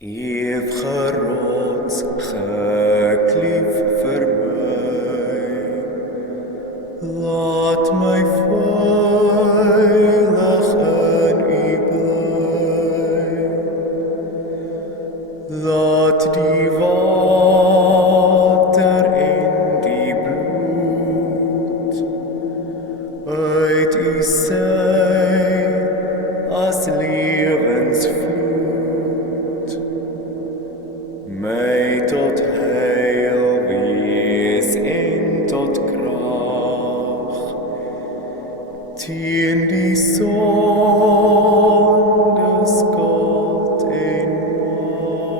Ewige rots, geklief vir my, laat my veilig in U bly. Laat die water en die bloed uit U sy as lewensvloed my tot heil wees en tot krag teen die sonde skuld en mag.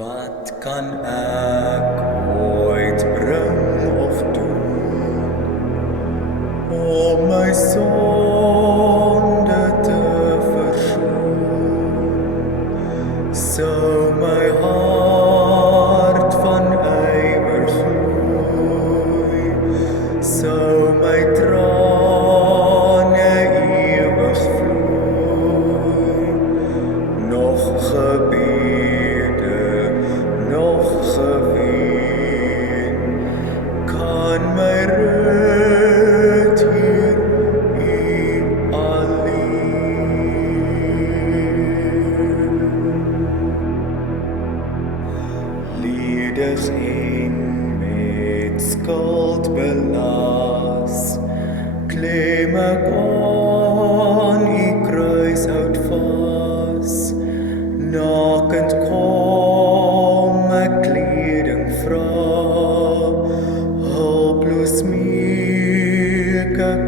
Wat kan ek ooit bring of doen om my sonde te versoen? Sou my hart van ywer gloei, sou my trane ewig vloei, nog gebede, nog geween, kan my red hier U alleen. Ledig en met skuld belas, klem ek aan U kruishout vas. Nakend kom ek kleding vra, hulploos smeek ek